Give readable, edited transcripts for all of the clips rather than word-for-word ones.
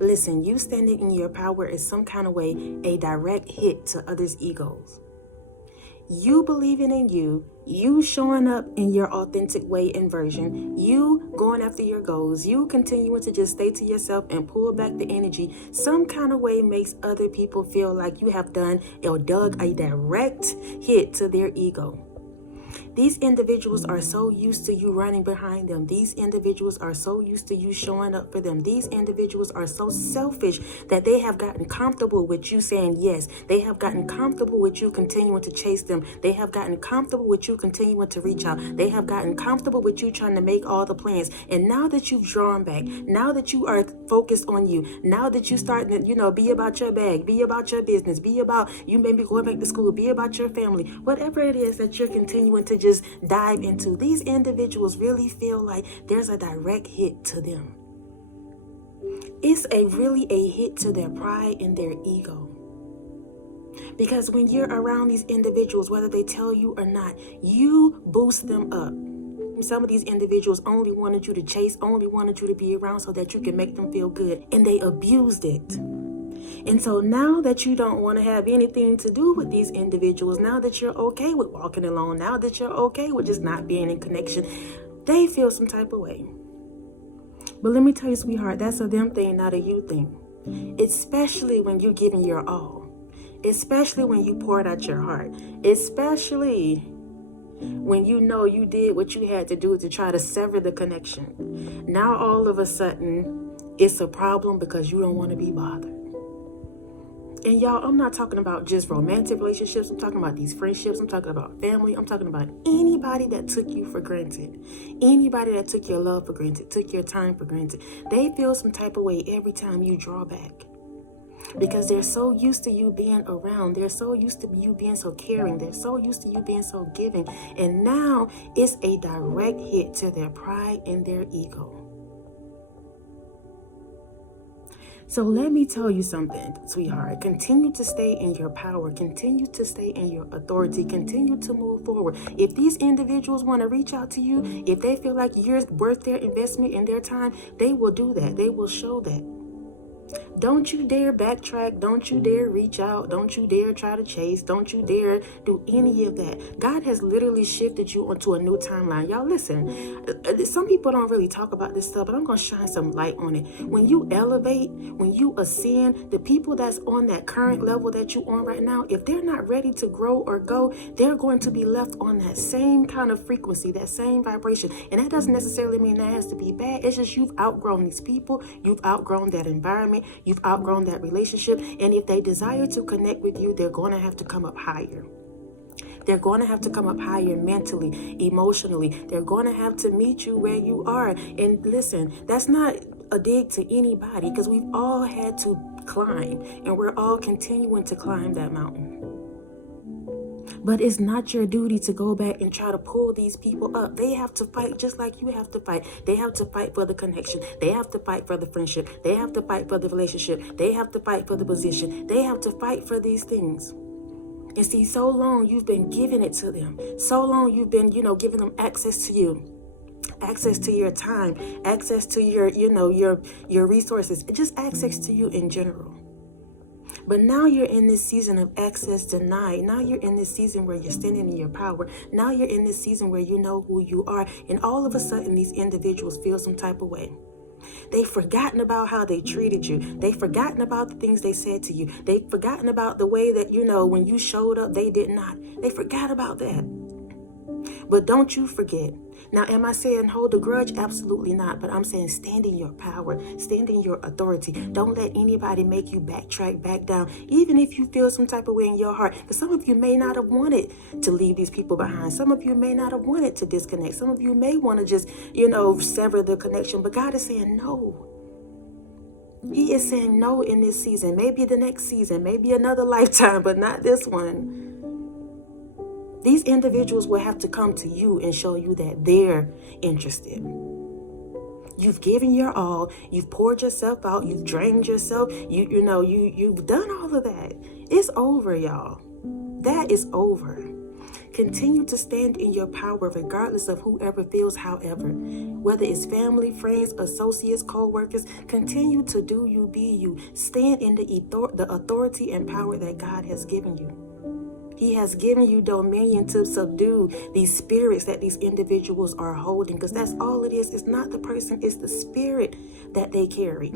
Listen, you standing in your power is some kind of way a direct hit to others' egos. You believing in you showing up in your authentic way and version, you going after your goals, you continuing to just stay to yourself and pull back the energy, some kind of way makes other people feel like you have done or dug a direct hit to their ego. These individuals are so used to you running behind them. These individuals are so used to you showing up for them. These individuals are so selfish that they have gotten comfortable with you saying yes. They have gotten comfortable with you continuing to chase them. They have gotten comfortable with you continuing to reach out. They have gotten comfortable with you trying to make all the plans. And now that you've drawn back, now that you are focused on you, now that you starting to, be about your bag, be about your business, be about you maybe going back to school, be about your family, whatever it is that you're continuing to just dive into, these individuals really feel like there's a direct hit to them. It's really a hit to their pride and their ego. Because when you're around these individuals, whether they tell you or not, you boost them up. Some of these individuals only wanted you to chase, only wanted you to be around so that you can make them feel good, and they abused it. And so now that you don't want to have anything to do with these individuals, now that you're okay with walking alone, now that you're okay with just not being in connection, they feel some type of way. But let me tell you, sweetheart, that's a them thing, not a you thing. Especially when you're giving your all. Especially when you poured out your heart. Especially when you know you did what you had to do to try to sever the connection. Now all of a sudden, it's a problem because you don't want to be bothered. And y'all, I'm not talking about just romantic relationships. I'm talking about these friendships. I'm talking about family. I'm talking about anybody that took you for granted. Anybody that took your love for granted, took your time for granted. They feel some type of way every time you draw back. Because they're so used to you being around. They're so used to you being so caring. They're so used to you being so giving. And now it's a direct hit to their pride and their ego. So let me tell you something, sweetheart. Continue to stay in your power. Continue to stay in your authority. Continue to move forward. If these individuals want to reach out to you, if they feel like you're worth their investment in their time, they will do that. They will show that. Don't you dare backtrack. Don't you dare reach out. Don't you dare try to chase. Don't you dare do any of that. God has literally shifted you onto a new timeline. Y'all listen, some people don't really talk about this stuff, but I'm going to shine some light on it. When you elevate, when you ascend, the people that's on that current level that you're on right now, if they're not ready to grow or go, they're going to be left on that same kind of frequency, that same vibration. And that doesn't necessarily mean that has to be bad. It's just you've outgrown these people. You've outgrown that environment. You've outgrown that relationship. And if they desire to connect with you, they're going to have to come up higher. They're going to have to come up higher mentally, emotionally. They're going to have to meet you where you are. And listen, that's not a dig to anybody, because we've all had to climb, and we're all continuing to climb that mountain. But it's not your duty to go back and try to pull these people up. They have to fight just like you have to fight. They have to fight for the connection. They have to fight for the friendship. They have to fight for the relationship. They have to fight for the position. They have to fight for these things. And see, so long you've been giving it to them. So long you've been, giving them access to you. Access to your time. Access to your resources. Just access to you in general. But now you're in this season of access denied. Now you're in this season where you're standing in your power. Now you're in this season where you know who you are. And all of a sudden, these individuals feel some type of way. They've forgotten about how they treated you. They've forgotten about the things they said to you. They've forgotten about the way that, when you showed up, they did not. They forgot about that. But don't you forget. Now, am I saying hold a grudge? Absolutely not. But I'm saying stand in your power. Stand in your authority. Don't let anybody make you backtrack, back down. Even if you feel some type of way in your heart. Because some of you may not have wanted to leave these people behind. Some of you may not have wanted to disconnect. Some of you may want to just, sever the connection. But God is saying no. He is saying no in this season. Maybe the next season. Maybe another lifetime. But not this one. These individuals will have to come to you and show you that they're interested. You've given your all. You've poured yourself out. You've drained yourself. You've done all of that. It's over, y'all. That is over. Continue to stand in your power regardless of whoever feels however. Whether it's family, friends, associates, co-workers, continue to do you, be you. Stand in the authority and power that God has given you. He has given you dominion to subdue these spirits that these individuals are holding, because that's all it is. It's not the person, it's the spirit that they carry.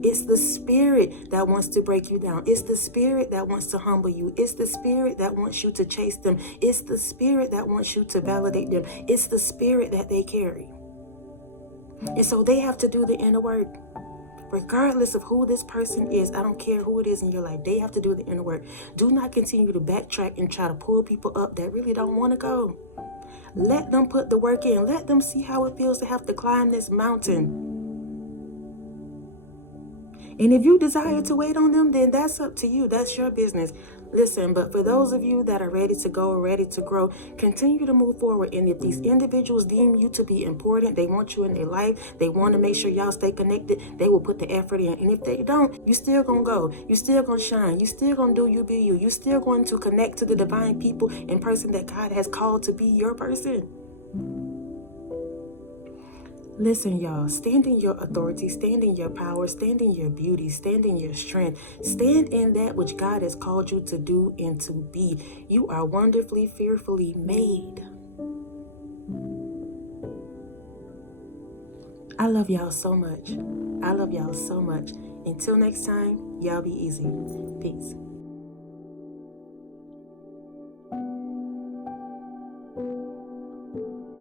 It's the spirit that wants to break you down. It's the spirit that wants to humble you. It's the spirit that wants you to chase them. It's the spirit that wants you to validate them. It's the spirit that they carry. And so they have to do the inner work. Regardless of who this person is, I don't care who it is in your life, they have to do the inner work. Do not continue to backtrack and try to pull people up that really don't want to go. Let them put the work in. Let them see how it feels to have to climb this mountain. And if you desire to wait on them, then that's up to you. That's your business. Listen, but for those of you that are ready to go, ready to grow, continue to move forward. And if these individuals deem you to be important, they want you in their life, they want to make sure y'all stay connected, they will put the effort in. And if they don't, you still gonna go. You still gonna shine. You still gonna do you, be you. You still going to connect to the divine people and person that God has called to be your person. Listen, y'all, stand in your authority, stand in your power, stand in your beauty, stand in your strength, stand in that which God has called you to do and to be. You are wonderfully, fearfully made. I love y'all so much. I love y'all so much. Until next time, y'all be easy. Peace.